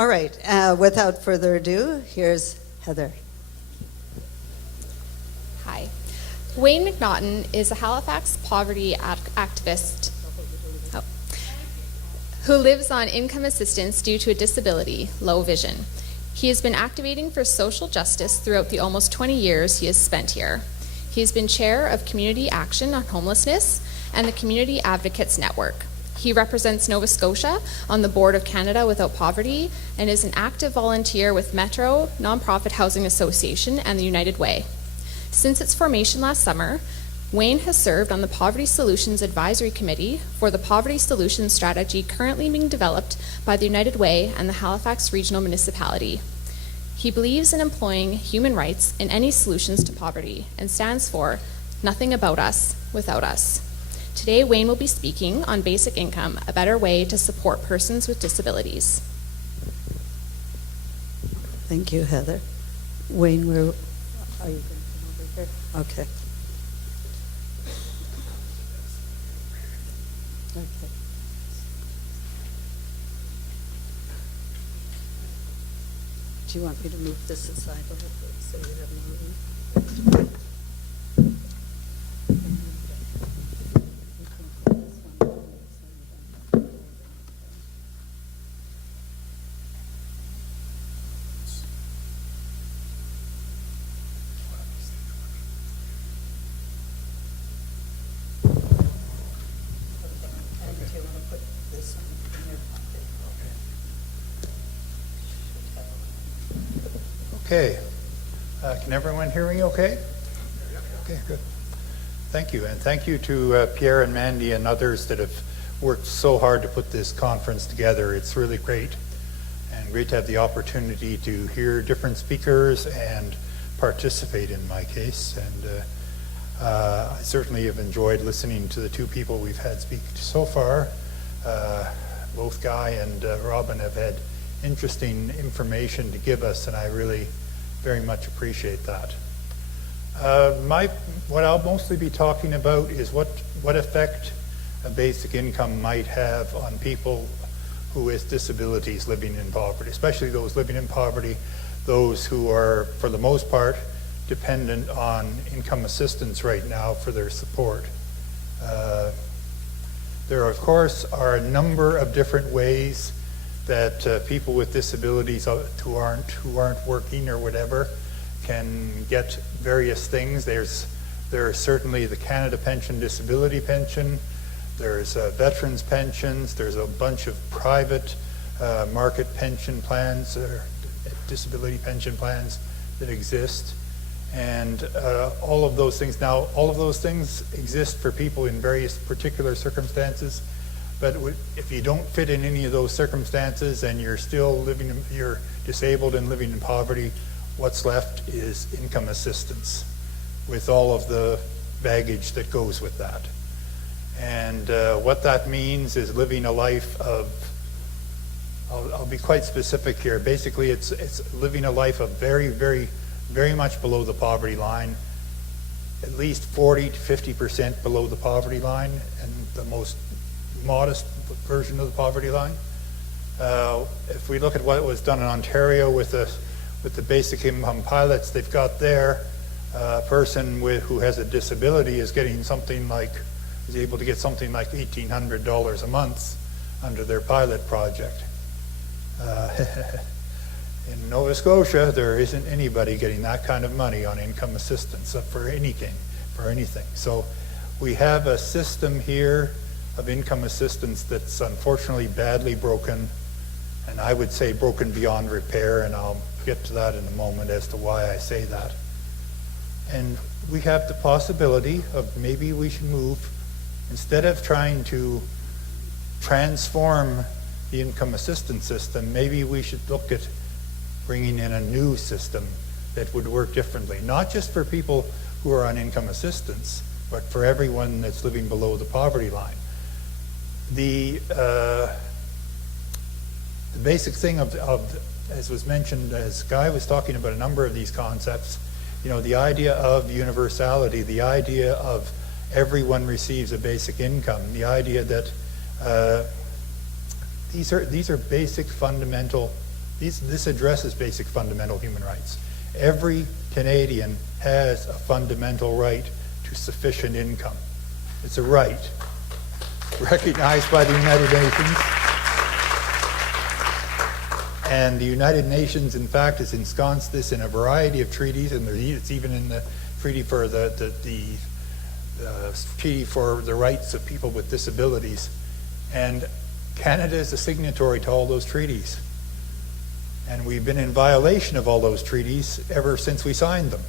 All right, without further ado, here's Heather. Hi. Wayne McNaughton is a Halifax poverty activist who lives on income assistance due to a disability, low vision. He has been activating for social justice throughout the almost 20 years he has spent here. He has been chair of Community Action on Homelessness and the Community Advocates Network. He represents Nova Scotia on the board of Canada Without Poverty and is an active volunteer with Metro Nonprofit Housing Association and the United Way. Since its formation last summer, Wayne has served on the Poverty Solutions Advisory Committee for the Poverty Solutions Strategy currently being developed by the United Way and the Halifax Regional Municipality. He believes in employing human rights in any solutions to poverty and stands for nothing about us without us. Today, Wayne will be speaking on basic income, a better way to support persons with disabilities. Thank you, Heather. Wayne, where are you going to come over here? Okay. Okay. Do you want me to move this aside a little bit so you have more room? Okay. Can everyone hear me okay? Okay, good. Thank you. And thank you to Pierre and Mandy and others that have worked so hard to put this conference together. It's really great. And great to have the opportunity to hear different speakers and participate in my case. And I certainly have enjoyed listening to the two people we've had speak so far. Both Guy and Robin have had interesting information to give us, and I really very much appreciate that. What I'll mostly be talking about is what effect a basic income might have on people who with disabilities living in poverty, especially those living in poverty, those who are, for the most part, dependent on income assistance right now for their support. There, of course, are a number of different ways that people with disabilities who aren't working or whatever can get various things. There's certainly the Canada Pension Disability Pension. There's veterans pensions. There's a bunch of private market pension plans or disability pension plans that exist. And all of those things, now all of those things exist for people in various particular circumstances. But if you don't fit in any of those circumstances and you're still you're disabled and living in poverty, what's left is income assistance with all of the baggage that goes with that. And what that means is living a life of, I'll be quite specific here. Basically, it's living a life of very, very, very much below the poverty line, at least 40 to 50% below the poverty line, and the most modest version of the poverty line. If we look at what was done in Ontario with the basic income pilots they've got there, a person who has a disability is able to get something like $1,800 a month under their pilot project. In Nova Scotia, there isn't anybody getting that kind of money on income assistance for anything. So we have a system here of income assistance that's unfortunately badly broken, and I would say broken beyond repair, and I'll get to that in a moment as to why I say that. And we have the possibility of maybe we should move, instead of trying to transform the income assistance system, maybe we should look at bringing in a new system that would work differently, not just for people who are on income assistance, but for everyone that's living below the poverty line. The basic thing of, as was mentioned, as Guy was talking about a number of these concepts, the idea of universality, the idea of everyone receives a basic income, the idea that these are basic fundamental This addresses basic fundamental human rights. Every Canadian has a fundamental right to sufficient income. It's a right recognized by the United Nations. And the United Nations, in fact, has ensconced this in a variety of treaties, and it's even in the treaty for the treaty for the rights of people with disabilities. And Canada is a signatory to all those treaties. And we've been in violation of all those treaties ever since we signed them.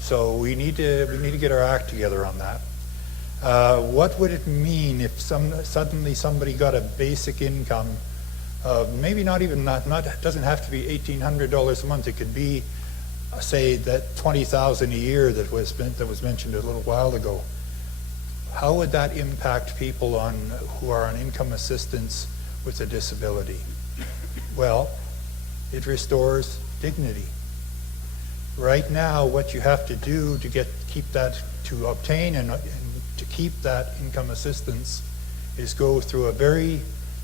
So we need to get our act together on that. What would it mean if suddenly somebody got a basic income maybe not even that, it doesn't have to be $1,800 a month. It could be, say, that $20,000 a year that was mentioned a little while ago. How would that impact people who are on income assistance with a disability? Well, it restores dignity. Right now, what you have to do to obtain and to keep that income assistance is go through a very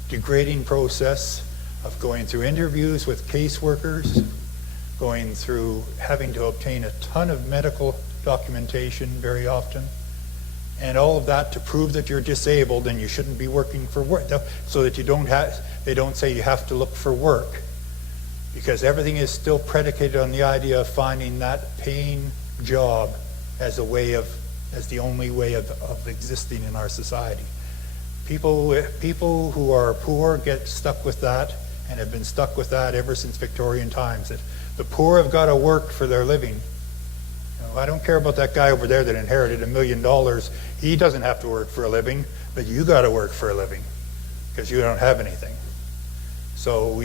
degrading process of going through interviews with caseworkers, going through having to obtain a ton of medical documentation very often, and all of that to prove that you're disabled and you shouldn't be working for work, so that they don't say you have to look for work, because everything is still predicated on the idea of finding that paying job as the only way of existing in our society. People who are poor get stuck with that and have been stuck with that ever since Victorian times. That the poor have got to work for their living. I don't care about that guy over there that inherited $1 million. He doesn't have to work for a living, but you got to work for a living because you don't have anything. So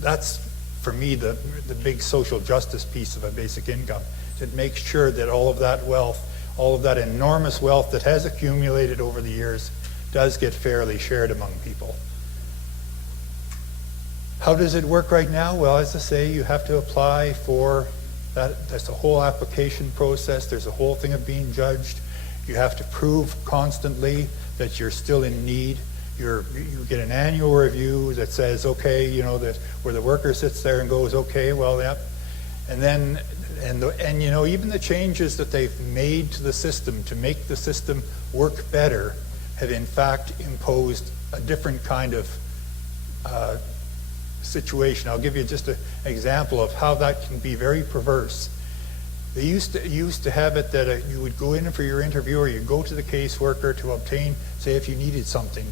that's for me the big social justice piece of a basic income. It makes sure that all of that wealth, all of that enormous wealth that has accumulated over the years, does get fairly shared among people. How does it work right now? Well, as I say, you have to apply for that. That's a whole application process. There's a whole thing of being judged. You have to prove constantly that you're still in need. You get an annual review that says, okay, where the worker sits there and goes, okay, well, yep. And then, even the changes that they've made to the system to make the system work better have in fact imposed a different kind of situation. I'll give you just an example of how that can be very perverse. They used to have it that you would go in for your interview, or you'd go to the caseworker to obtain, say, if you needed something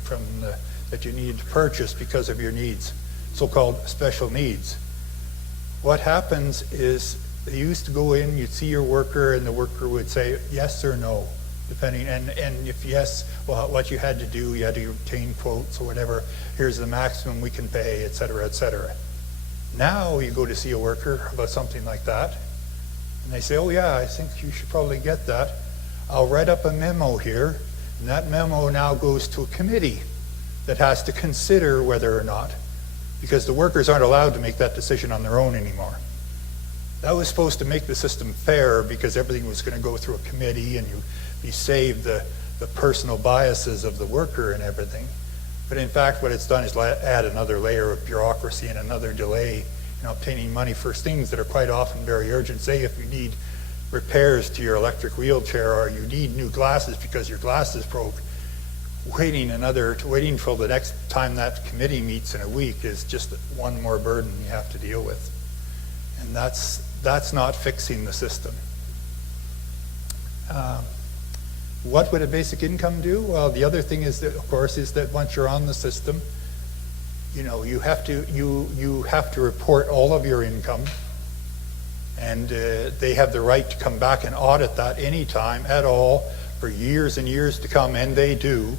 that you needed to purchase because of your needs, so-called special needs. What happens is they used to go in, you'd see your worker, and the worker would say yes or no, depending, and if yes, well, what you had to do, you had to obtain quotes or whatever, here's the maximum we can pay, et cetera, et cetera. Now you go to see a worker about something like that, and they say, oh yeah, I think you should probably get that. I'll write up a memo here, and that memo now goes to a committee that has to consider whether or not, because the workers aren't allowed to make that decision on their own anymore. That was supposed to make the system fair because everything was going to go through a committee and you saved the personal biases of the worker and everything. But in fact, what it's done is add another layer of bureaucracy and another delay in obtaining money for things that are quite often very urgent. Say if you need repairs to your electric wheelchair, or you need new glasses because your glasses broke, waiting till the next time that committee meets in a week is just one more burden you have to deal with. And that's not fixing the system. What would a basic income do? Well, the other thing is that, of course, is that once you're on the system, you have to report all of your income, and they have the right to come back and audit that anytime at all for years and years to come, and they do.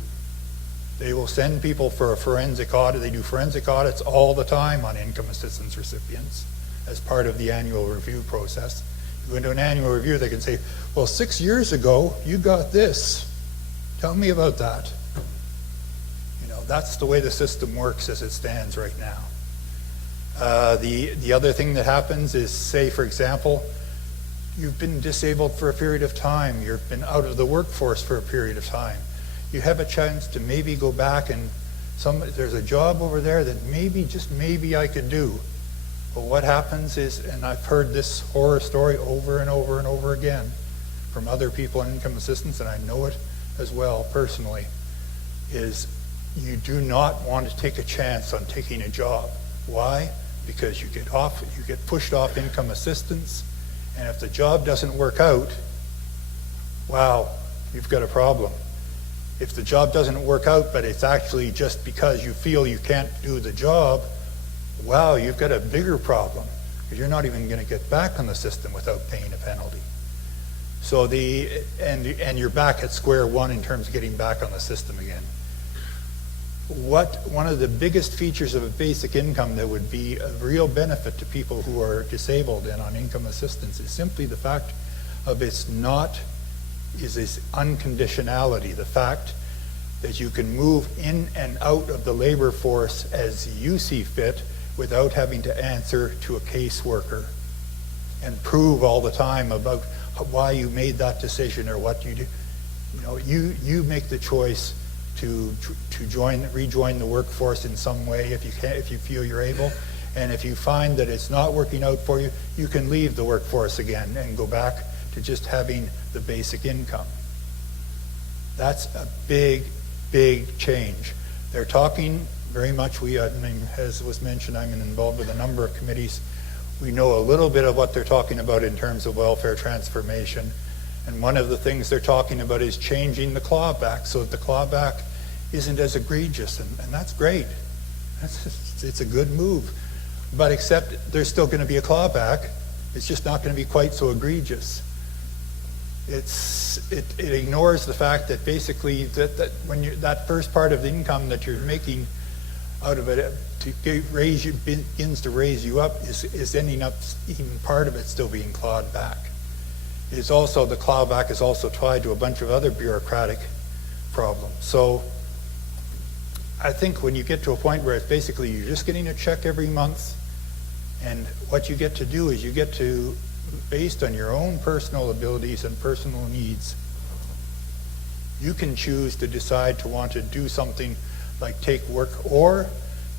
They will send people for a forensic audit. They do forensic audits all the time on income assistance recipients as part of the annual review process. You go into an annual review, they can say, well, 6 years ago, you got this. Tell me about that. That's the way the system works as it stands right now. The other thing that happens is, say, for example, you've been disabled for a period of time. You've been out of the workforce for a period of time. You have a chance to maybe go back and there's a job over there that maybe, just maybe I could do. But what happens is, and I've heard this horror story over and over and over again from other people in income assistance, and I know it as well personally, is you do not want to take a chance on taking a job. Why? Because you get pushed off income assistance, and if the job doesn't work out, wow, you've got a problem. If the job doesn't work out, but it's actually just because you feel you can't do the job, wow, you've got a bigger problem, because you're not even going to get back on the system without paying a penalty. So and you're back at square one in terms of getting back on the system again. One of the biggest features of a basic income that would be a real benefit to people who are disabled and on income assistance is simply the fact of this unconditionality, the fact that you can move in and out of the labor force as you see fit without having to answer to a caseworker and prove all the time about why you made that decision or what you do. You make the choice to rejoin the workforce in some way if you feel you're able, and if you find that it's not working out for you, you can leave the workforce again and go back to just having the basic income. That's a big, big change. They're talking very much, as was mentioned, I'm involved with a number of committees. We know a little bit of what they're talking about in terms of welfare transformation. And one of the things they're talking about is changing the clawback so that the clawback isn't as egregious. And that's great. It's a good move. But except there's still going to be a clawback. It's just not going to be quite so egregious. It ignores the fact that basically that when that first part of the income that you're making out of it begins to raise you up is ending up even part of it still being clawed back. The clawback is also tied to a bunch of other bureaucratic problems. So I think when you get to a point where it's basically you're just getting a check every month, and what you get to do is you get to, based on your own personal abilities and personal needs, you can choose to decide to want to do something like take work or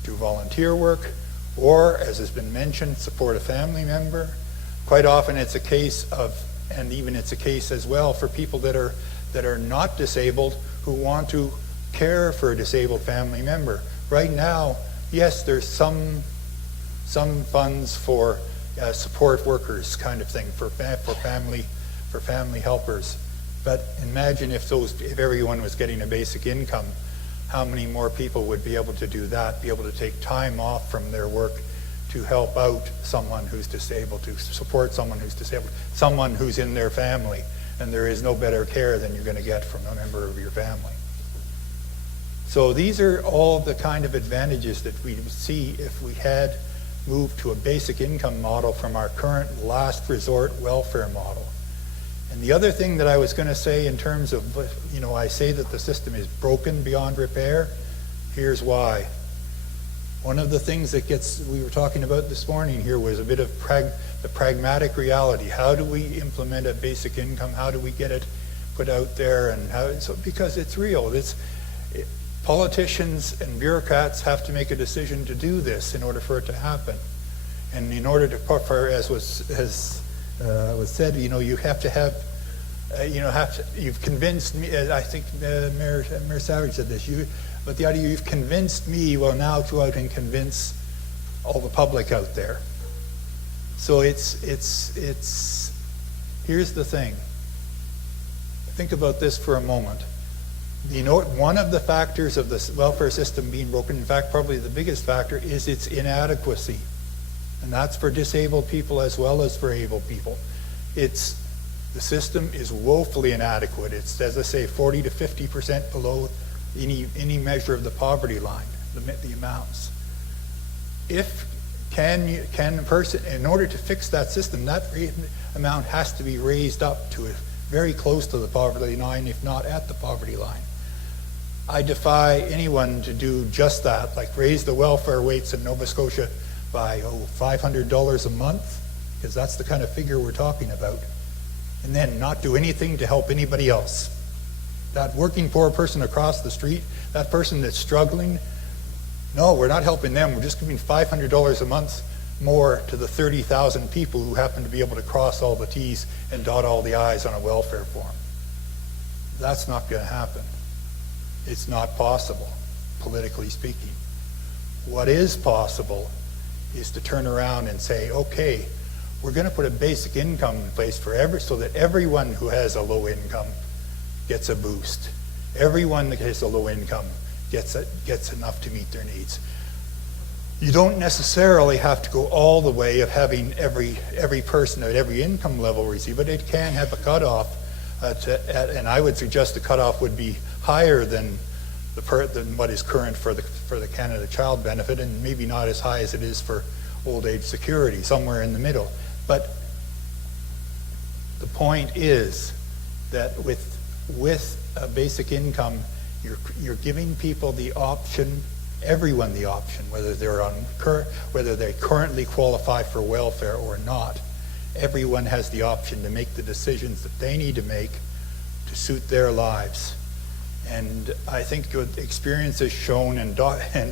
do volunteer work, or, as has been mentioned, support a family member. Quite often it's a case of, and even it's a case as well for people that are not disabled who want to care for a disabled family member. Right now, yes, there's some funds for support workers kind of thing, for family helpers. But imagine if everyone was getting a basic income, how many more people would be able to do that, be able to take time off from their work to help out someone who's disabled, to support someone who's disabled, someone who's in their family, and there is no better care than you're going to get from a member of your family. So these are all the kind of advantages that we see if we had moved to a basic income model from our current last resort welfare model. And the other thing that I was going to say in terms of, I say that the system is broken beyond repair. Here's why. One of the things we were talking about this morning here was a bit of the pragmatic reality. How do we implement a basic income? How do we get it put out there? And because it's real. Politicians and bureaucrats have to make a decision to do this in order for it to happen. And in order to, as was said, you have to have, you've convinced me, I think Mayor Savage said this, but the idea you've convinced me, well, now go out and convince all the public out there. So here's the thing. Think about this for a moment. One of the factors of the welfare system being broken, in fact, probably the biggest factor, is its inadequacy. And that's for disabled people as well as for able people. The system is woefully inadequate. It's, as I say, 40 to 50% below any measure of the poverty line, the amounts. Can a person, in order to fix that system, that amount has to be raised up to very close to the poverty line, if not at the poverty line. I defy anyone to do just that, like raise the welfare rates in Nova Scotia by $500 a month, because that's the kind of figure we're talking about, and then not do anything to help anybody else. That working poor person across the street, that person that's struggling No, we're not helping them. We're just giving $500 a month more to the 30,000 people who happen to be able to cross all the T's and dot all the I's on a welfare form. That's not going to happen. It's not possible, politically speaking. What is possible is to turn around and say, okay, we're going to put a basic income in place so that everyone who has a low income gets a boost. Everyone that has a low income gets enough to meet their needs. You don't necessarily have to go all the way of having every person at every income level receive, but it can have a cutoff, and I would suggest the cutoff would be higher than what is current for the Canada Child Benefit, and maybe not as high as it is for old age security, somewhere in the middle. But the point is that with a basic income, you're giving people the option, everyone the option, whether they currently qualify for welfare or not. Everyone has the option to make the decisions that they need to make to suit their lives. And I think good experience has shown, and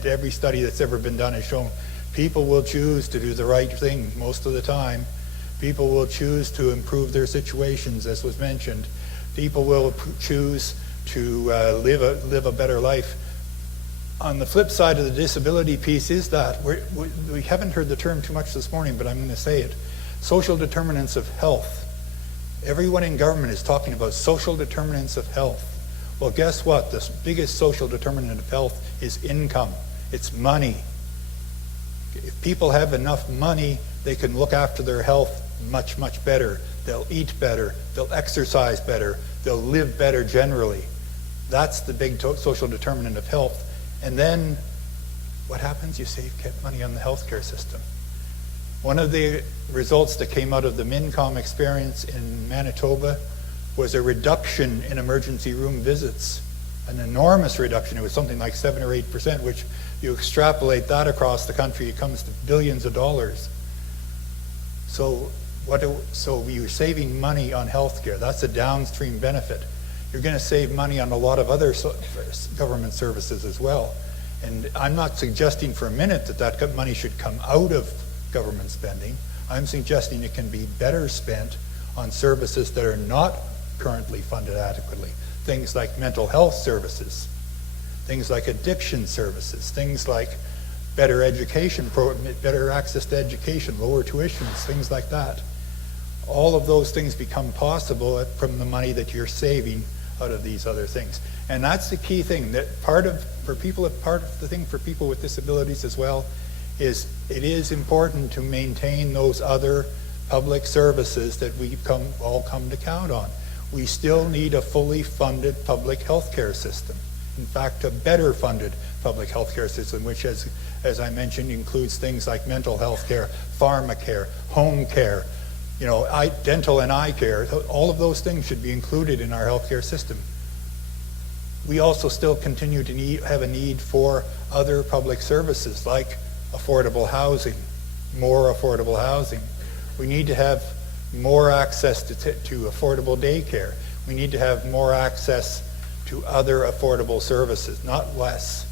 every study that's ever been done has shown, people will choose to do the right thing most of the time. People will choose to improve their situations, as was mentioned. People will choose to live a better life. On the flip side of the disability piece is that we haven't heard the term too much this morning, but I'm going to say it. Social determinants of health. Everyone in government is talking about social determinants of health. Well, guess what? The biggest social determinant of health is income. It's money. If people have enough money, they can look after their health much, much better. They'll eat better. They'll exercise better. They'll live better generally. That's the big social determinant of health. And then what happens? You save money on the healthcare system. One of the results that came out of the MinCom experience in Manitoba was a reduction in emergency room visits, an enormous reduction. It was something like 7 or 8%, which you extrapolate that across the country, it comes to billions of dollars. So you're saving money on healthcare. That's a downstream benefit. You're going to save money on a lot of other government services as well. And I'm not suggesting for a minute that money should come out of government spending. I'm suggesting it can be better spent on services that are not currently funded adequately. Things like mental health services, things like addiction services, things like better education, better access to education, lower tuitions, things like that. All of those things become possible from the money that you're saving out of these other things. And that's the key thing, that part of the thing for people with disabilities as well is it is important to maintain those other public services that we've all come to count on. We still need a fully funded public health care system. In fact, a better funded public health care system, which as I mentioned, includes things like mental health care, pharmacare, home care, dental and eye care. All of those things should be included in our healthcare system. We also still continue to have a need for other public services like affordable housing, more affordable housing. We need to have more access to affordable daycare. We need to have more access to other affordable services, not less.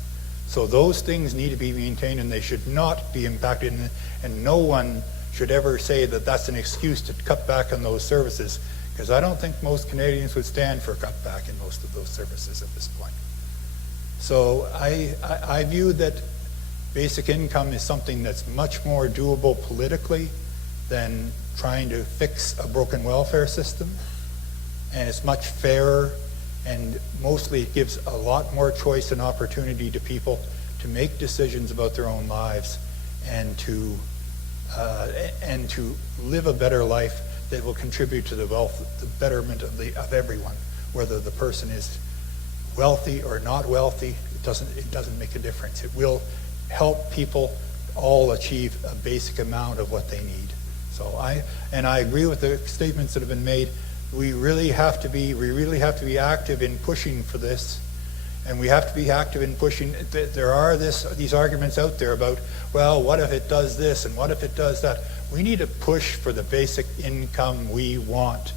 So those things need to be maintained, and they should not be impacted, and no one should ever say that that's an excuse to cut back on those services, because I don't think most Canadians would stand for a cut back in most of those services at this point. So I view that basic income is something that's much more doable politically than trying to fix a broken welfare system, and it's much fairer, and mostly it gives a lot more choice and opportunity to people to make decisions about their own lives and to live a better life that will contribute to the betterment of everyone, whether the person is wealthy or not wealthy. It doesn't make a difference. It will help people all achieve a basic amount of what they need. So I agree with the statements that have been made. We really have to be active in pushing for this, and we have to be active in pushing. There are these arguments out there about, well, what if it does this and what if it does that? We need to push for the basic income we want.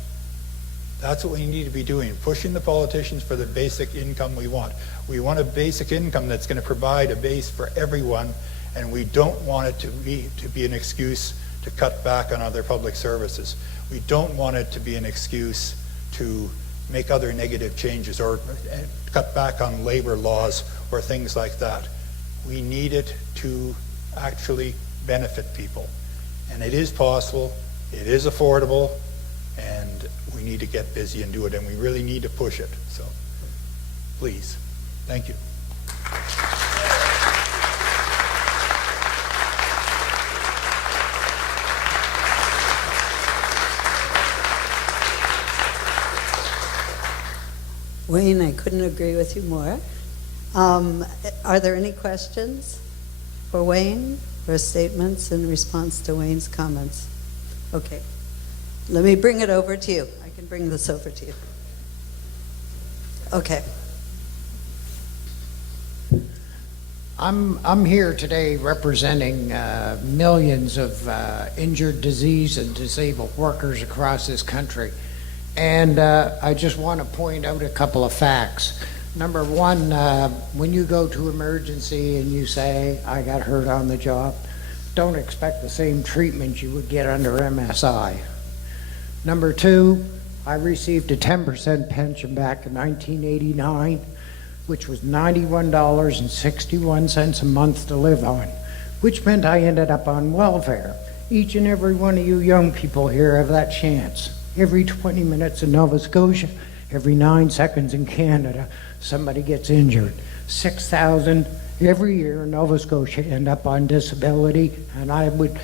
That's what we need to be doing, pushing the politicians for the basic income we want. We want a basic income that's going to provide a base for everyone, and we don't want it to be an excuse to cut back on other public services. We don't want it to be an excuse to make other negative changes or cut back on labor laws or things like that. We need it to actually benefit people. And it is possible, it is affordable, and we need to get busy and do it, and we really need to push it. So please, thank you. Wayne, I couldn't agree with you more. Are there any questions for Wayne or statements in response to Wayne's comments? Okay. Let me bring it over to you. I can bring this over to you. Okay. I'm here today representing millions of injured, diseased, and disabled workers across this country. And I just want to point out a couple of facts. Number one, when you go to emergency and you say, I got hurt on the job, don't expect the same treatment you would get under MSI. Number two, I received a 10% pension back in 1989, which was $91.61 a month to live on, which meant I ended up on welfare. Each and every one of you young people here have that chance. Every 20 minutes in Nova Scotia, every 9 seconds in Canada, somebody gets injured. 6,000 every year in Nova Scotia end up on disability, and I would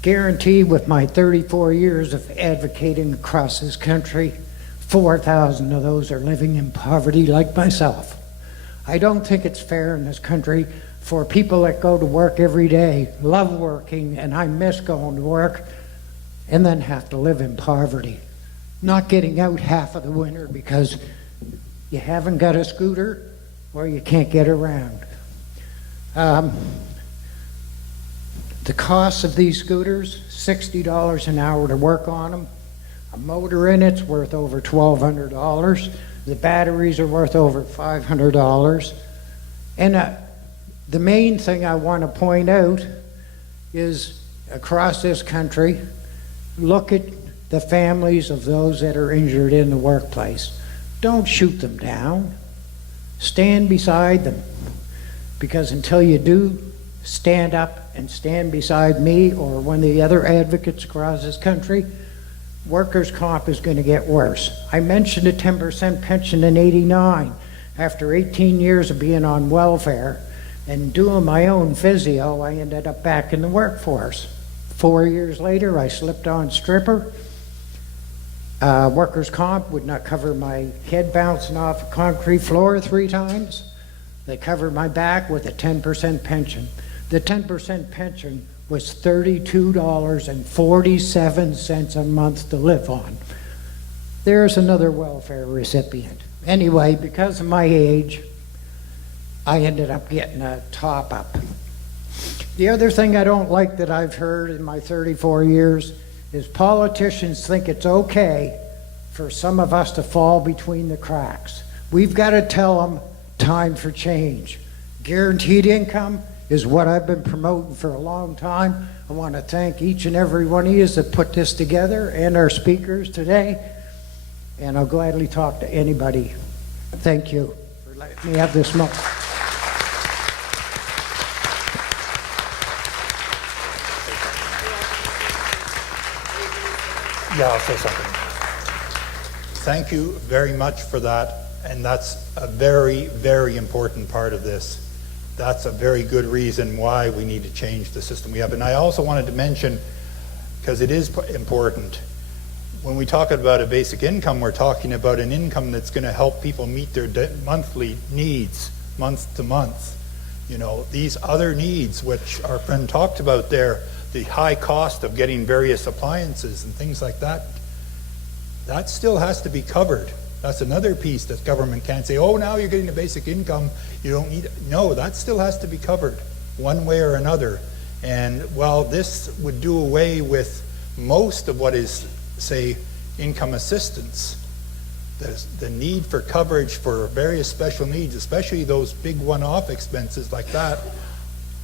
guarantee with my 34 years of advocating across this country, 4,000 of those are living in poverty like myself. I don't think it's fair in this country for people that go to work every day, love working, and I miss going to work, and then have to live in poverty, not getting out half of the winter because you haven't got a scooter or you can't get around. The cost of these scooters, $60 an hour to work on them. A motor in it's worth over $1,200. The batteries are worth over $500. And the main thing I want to point out is across this country, look at the families of those that are injured in the workplace. Don't shoot them down. Stand beside them. Because until you do stand up and stand beside me or one of the other advocates across this country, workers' comp is going to get worse. I mentioned a 10% pension in '89. After 18 years of being on welfare and doing my own physio, I ended up back in the workforce. 4 years later, I slipped on stripper. Workers' comp would not cover my head bouncing off a concrete floor 3 times. They covered my back with a 10% pension. The 10% pension was $32.47 a month to live on. There's another welfare recipient. Anyway, because of my age, I ended up getting a top-up. The other thing I don't like that I've heard in my 34 years is politicians think it's okay for some of us to fall between the cracks. We've got to tell them time for change. Guaranteed income is what I've been promoting for a long time. I want to thank each and every one of you that put this together and our speakers today. And I'll gladly talk to anybody. Thank you for letting me have this moment. Yeah, I'll say something. Thank you very much for that. And that's a very, very important part of this. That's a very good reason why we need to change the system we have. And I also wanted to mention, because it is important, when we talk about a basic income, we're talking about an income that's going to help people meet their monthly needs, month to month. You know, these other needs, which our friend talked about there, the high cost of getting various appliances and things like that, that still has to be covered. That's another piece that government can't say, oh, now you're getting a basic income, you don't need it. No, that still has to be covered one way or another. And while this would do away with most of what is, say, income assistance, the need for coverage for various special needs, especially those big one-off expenses like that,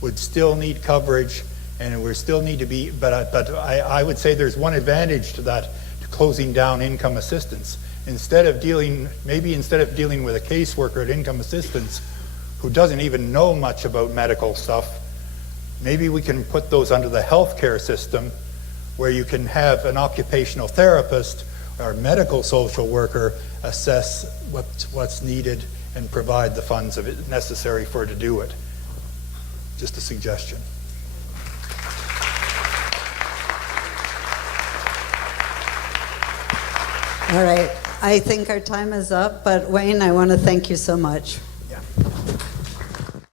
would still need coverage, and it would still need to be, but I would say there's one advantage to that, to closing down income assistance. Instead of dealing with a caseworker at income assistance who doesn't even know much about medical stuff, maybe we can put those under the healthcare system, where you can have an occupational therapist or medical social worker assess what's needed and provide the funds necessary for it to do it. Just a suggestion. All right. I think our time is up, but Wayne, I want to thank you so much.